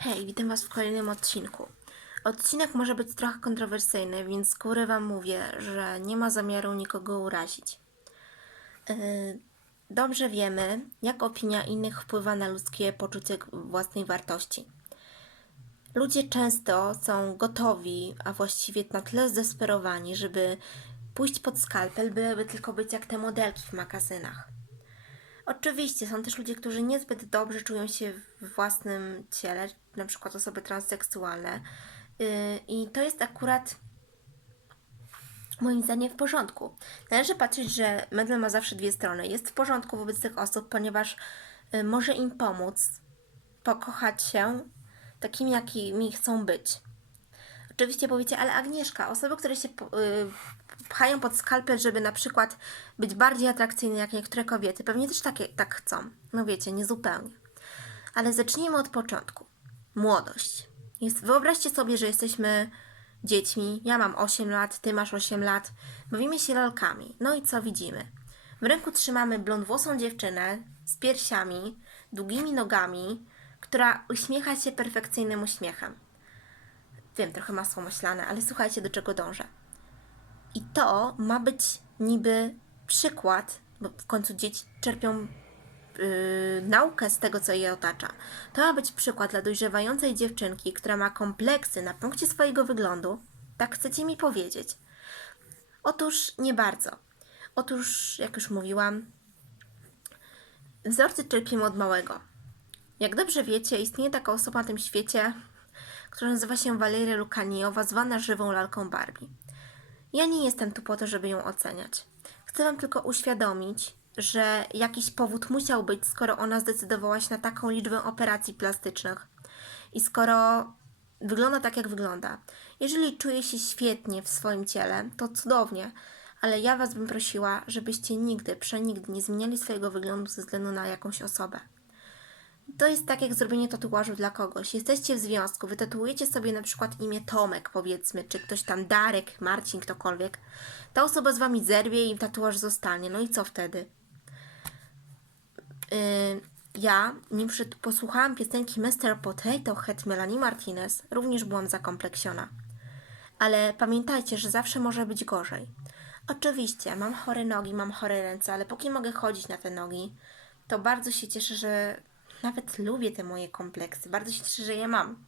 Hej, witam Was w kolejnym odcinku. Odcinek może być trochę kontrowersyjny, więc z góry Wam mówię, że nie ma zamiaru nikogo urazić. Yy, Dobrze wiemy, jak opinia innych wpływa na ludzkie poczucie własnej wartości. Ludzie często są gotowi, a właściwie na tyle zdesperowani, żeby pójść pod skalpel, byleby tylko być jak te modelki w magazynach. Oczywiście są też ludzie, którzy niezbyt dobrze czują się w własnym ciele, na przykład osoby transseksualne. Yy, I to jest akurat moim zdaniem w porządku. Należy patrzeć, że medal ma zawsze dwie strony. Jest w porządku wobec tych osób, ponieważ y, może im pomóc pokochać się takimi, jakimi chcą być. Oczywiście powiecie, ale Agnieszka, osoby, które się y, pchają pod skalpel, żeby na przykład być bardziej atrakcyjne jak niektóre kobiety, pewnie też takie, tak chcą. No wiecie, nie zupełnie. Ale zacznijmy od początku. Młodość. Jest, wyobraźcie sobie, że jesteśmy dziećmi. Ja mam 8 lat, ty masz 8 lat. Bawimy się lalkami. No i co widzimy? W ręku trzymamy blondwłosą dziewczynę z piersiami, długimi nogami, która uśmiecha się perfekcyjnym uśmiechem. Wiem, trochę masło maślane, ale słuchajcie, do czego dążę. To ma być niby przykład, bo w końcu dzieci czerpią yy, naukę z tego, co je otacza. To ma być przykład dla dojrzewającej dziewczynki, która ma kompleksy na punkcie swojego wyglądu. Tak chcecie mi powiedzieć? Otóż nie bardzo. Otóż, jak już mówiłam, wzorcy czerpiemy od małego. Jak dobrze wiecie, istnieje taka osoba na tym świecie, która nazywa się Waleria Lukanijowa, zwana żywą lalką Barbie. Ja nie jestem tu po to, żeby ją oceniać. Chcę Wam tylko uświadomić, że jakiś powód musiał być, skoro ona zdecydowała się na taką liczbę operacji plastycznych i skoro wygląda tak, jak wygląda. Jeżeli czuje się świetnie w swoim ciele, to cudownie, ale ja Was bym prosiła, żebyście nigdy, przenigdy nie zmieniali swojego wyglądu ze względu na jakąś osobę. To jest tak jak zrobienie tatuażu dla kogoś. Jesteście w związku, wytatuujecie sobie na przykład imię Tomek, powiedzmy, czy ktoś tam Darek, Marcin, ktokolwiek. Ta osoba z wami zerwie i tatuaż zostanie. No i co wtedy? Yy, ja, nim posłuchałam piosenki Mr. Potato Head Melanie Martinez, również byłam zakompleksiona. Ale pamiętajcie, że zawsze może być gorzej. Oczywiście, mam chore nogi, mam chore ręce, ale póki mogę chodzić na te nogi, to bardzo się cieszę, że nawet lubię te moje kompleksy. Bardzo się cieszę, że je mam.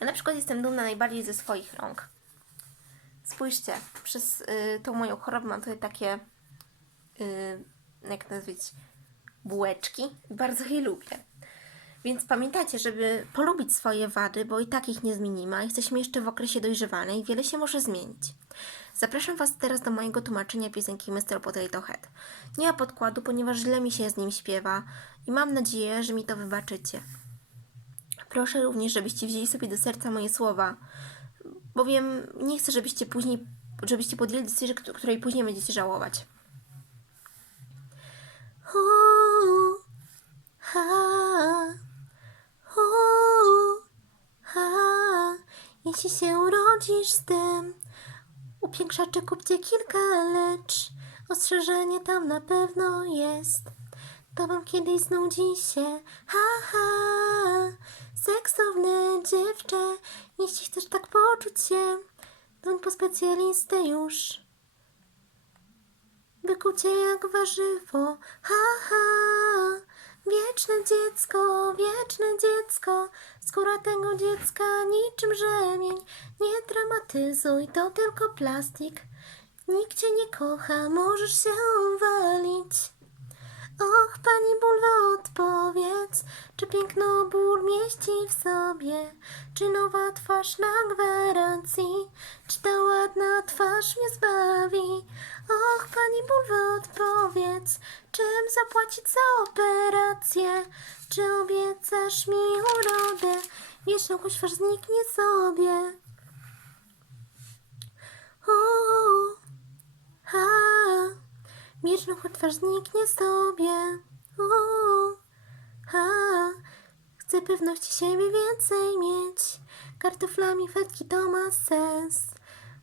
Ja na przykład jestem dumna najbardziej ze swoich rąk. Spójrzcie, przez y, tą moją chorobę mam tutaj takie, y, jak nazwać, bułeczki. Bardzo je lubię. Więc pamiętajcie, żeby polubić swoje wady, bo i tak ich nie zmienimy, a jesteśmy jeszcze w okresie dojrzewania i wiele się może zmienić. Zapraszam Was teraz do mojego tłumaczenia piosenki Mr. Potato Head. Nie ma podkładu, ponieważ źle mi się z nim śpiewa i mam nadzieję, że mi to wybaczycie. Proszę również, żebyście wzięli sobie do serca moje słowa, bowiem nie chcę, żebyście później, żebyście podjęli decyzję, któ- której później będziecie żałować. Jeśli się urodzisz z tym, upiększaczy kupcie kilka, lecz ostrzeżenie tam na pewno jest. To wam kiedyś znudzi się, ha, ha. Seksowne dziewczę, jeśli chcesz tak poczuć się, dzwoń po specjalistę już. Wykucie jak warzywo, ha, ha. Wieczne dziecko, wieczne dziecko, skóra tego dziecka niczym rzemień. Nie dramatyzuj, to tylko plastik. Nikt cię nie kocha, możesz się uwalić. Och, pani Bulwo, odpowiedz, czy piękno ból mieści w sobie? Czy nowa twarz na gwarancji? Czy ta ładna twarz mnie zbawi? Och, pani Bulwo, odpowiedz, czym zapłacić za operację? Czy obiecasz mi urodę? Wieczną choć twarz zniknie sobie. Uuu, ha. Wieczną choć twarz zniknie sobie. Uuu, ha. Chcę pewności siebie więcej mieć. Kartoflami fetki to ma sens.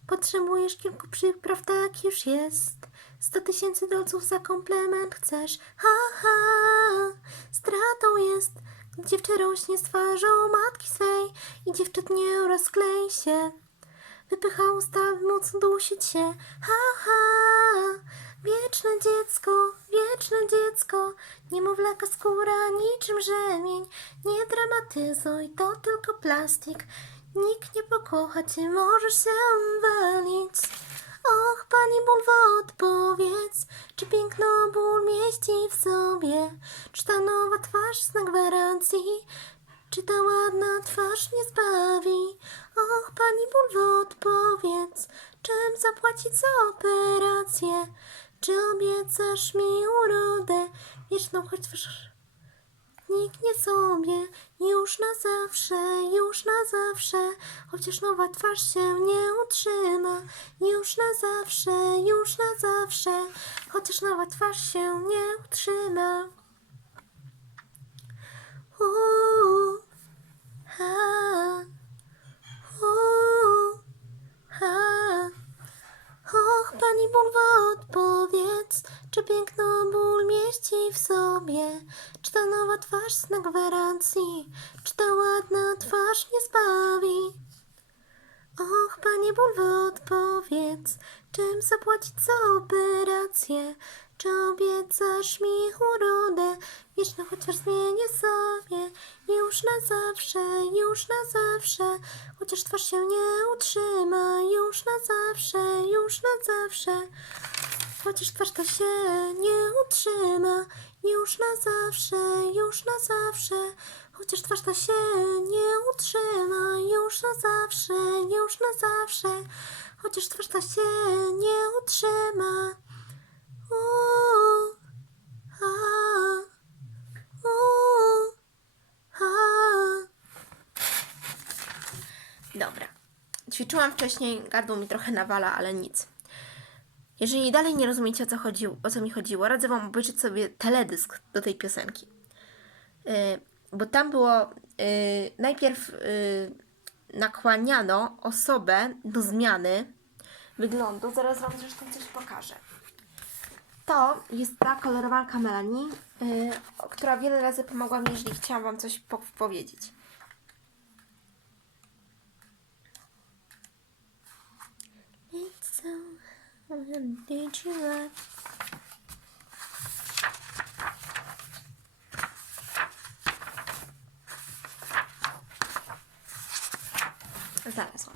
Potrzebujesz kilku przypraw, tak już jest. Sto tysięcy dolców za komplement chcesz. Ha, ha. Stratą jest, Dziewczę rośnie z twarzą matki swej i dziewczytnie rozklei się. Wypycha usta, móc dusić się. Ha, ha! Wieczne dziecko, wieczne dziecko, niemowlaka skóra niczym rzemień. Nie dramatyzuj, to tylko plastik. Nikt nie pokocha cię, możesz się walić. Och, pani Bulwo, odpowiedz, czy piękno ból mieści w sobie? Czy ta nowa twarz znak gwarancji? Czy ta ładna twarz nie zbawi? Och, pani Bulwo, odpowiedz, czym zapłacić za operację? Czy obiecasz mi urodę wieczną, choć twarz Niknie sobie już na zawsze, już na zawsze, chociaż nowa twarz się nie utrzyma. Już na zawsze, już na zawsze, chociaż nowa twarz się nie utrzyma. Och, pani Bulwo, odpowiedz, czy piękno ból mieści w sobie? Czy ta nowa twarz znak gwarancji? Czy ta ładna twarz nie zbawi? Och, panie Bulwo, odpowiedz, czym zapłacić za operację? Czy obiecasz mi urodę? Wieczną, chociaż zmienię sobie już na zawsze, już na zawsze, chociaż twarz się nie utrzyma już na zawsze, już na zawsze, chociaż twarz ta się nie utrzyma już na zawsze, już na zawsze, chociaż twarz ta się nie utrzyma już na zawsze, już na zawsze, chociaż twarz ta się nie utrzyma. Dobra. Ćwiczyłam wcześniej, gardło mi trochę nawala, ale nic. Jeżeli dalej nie rozumiecie o co, chodzi, o co mi chodziło, radzę Wam obejrzeć sobie teledysk do tej piosenki. Yy, bo tam było yy, najpierw yy, nakłaniano osobę do zmiany wyglądu. Zaraz Wam zresztą coś pokażę. To jest ta kolorowanka Melanie, yy, która wiele razy pomogła mi, jeżeli chciałam Wam coś po- powiedzieć. Did you like? Zaraz.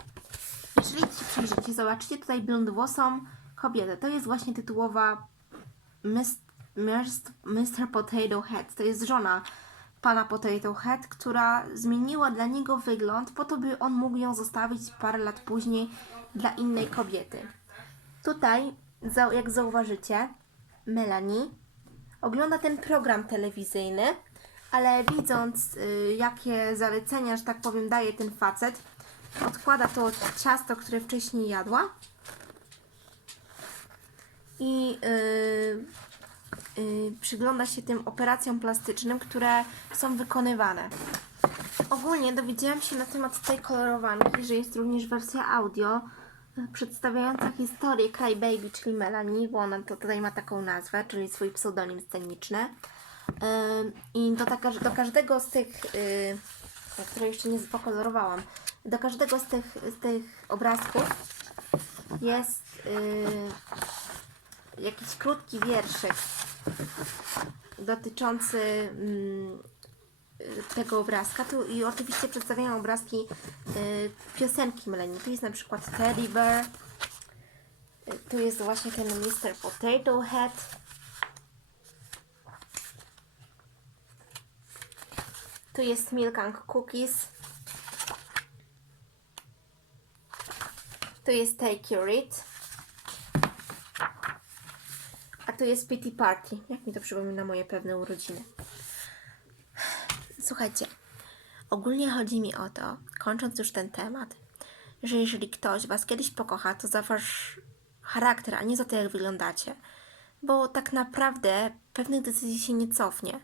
Jeżeli się przyjrzycie, zobaczycie tutaj blondwłosą kobietę. To jest właśnie tytułowa Mr. Potato Head. To jest żona pana Potato Head, która zmieniła dla niego wygląd po to, by on mógł ją zostawić parę lat później dla innej kobiety. Tutaj, jak zauważycie, Melanie ogląda ten program telewizyjny, ale widząc, y, jakie zalecenia, że tak powiem, daje ten facet, odkłada to ciasto, które wcześniej jadła i y, y, przygląda się tym operacjom plastycznym, które są wykonywane. Ogólnie dowiedziałam się na temat tej kolorowanki, że jest również wersja audio y, przedstawiająca historię Cry Baby, czyli Melanie, bo ona to tutaj ma taką nazwę, czyli swój pseudonim sceniczny. Ym, I do, taka, do każdego z tych, y, które jeszcze nie pokolorowałam, do każdego z tych, z tych obrazków jest y, jakiś krótki wierszyk dotyczący mm, tego obrazka. Tu, I oczywiście przedstawiają obrazki y, piosenki Melanie. Tu jest na przykład Teddy Bear. Y, Tu jest właśnie ten Mr. Potato Head. Tu jest Milk and Cookies. Tu jest Take Your It. Tu jest Pity Party. Jak mi to przypomina moje pewne urodziny. Słuchajcie, ogólnie chodzi mi o to, kończąc już ten temat, że jeżeli ktoś Was kiedyś pokocha, to za Wasz charakter, a nie za to, jak wyglądacie. Bo tak naprawdę pewnych decyzji się nie cofnie.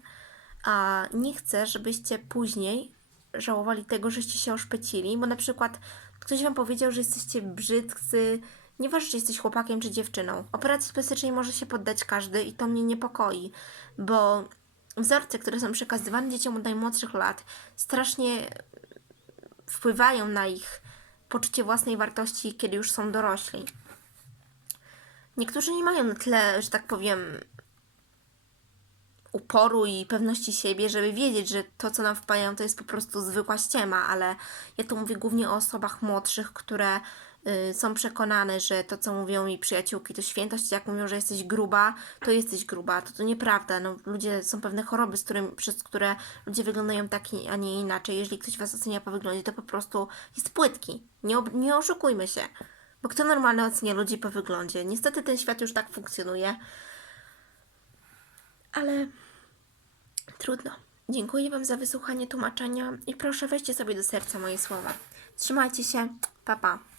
A nie chcę, żebyście później żałowali tego, żeście się oszpecili, bo na przykład ktoś Wam powiedział, że jesteście brzydcy, nieważne, czy jesteś chłopakiem czy dziewczyną. Operacji plastycznej może się poddać każdy i to mnie niepokoi, bo wzorce, które są przekazywane dzieciom od najmłodszych lat, strasznie wpływają na ich poczucie własnej wartości, kiedy już są dorośli. Niektórzy nie mają na tyle, że tak powiem, uporu i pewności siebie, żeby wiedzieć, że to, co nam wpajają, to jest po prostu zwykła ściema, ale ja tu mówię głównie o osobach młodszych, które są przekonane, że to, co mówią mi przyjaciółki, to świętość, jak mówią, że jesteś gruba, to jesteś gruba. To to nieprawda. No, ludzie, są pewne choroby, z którym, przez które ludzie wyglądają tak, a nie inaczej. Jeżeli ktoś Was ocenia po wyglądzie, to po prostu jest płytki. Nie, nie oszukujmy się. Bo kto normalnie ocenia ludzi po wyglądzie? Niestety ten świat już tak funkcjonuje. Ale trudno. Dziękuję Wam za wysłuchanie tłumaczenia i proszę weźcie sobie do serca moje słowa. Trzymajcie się. Pa, pa.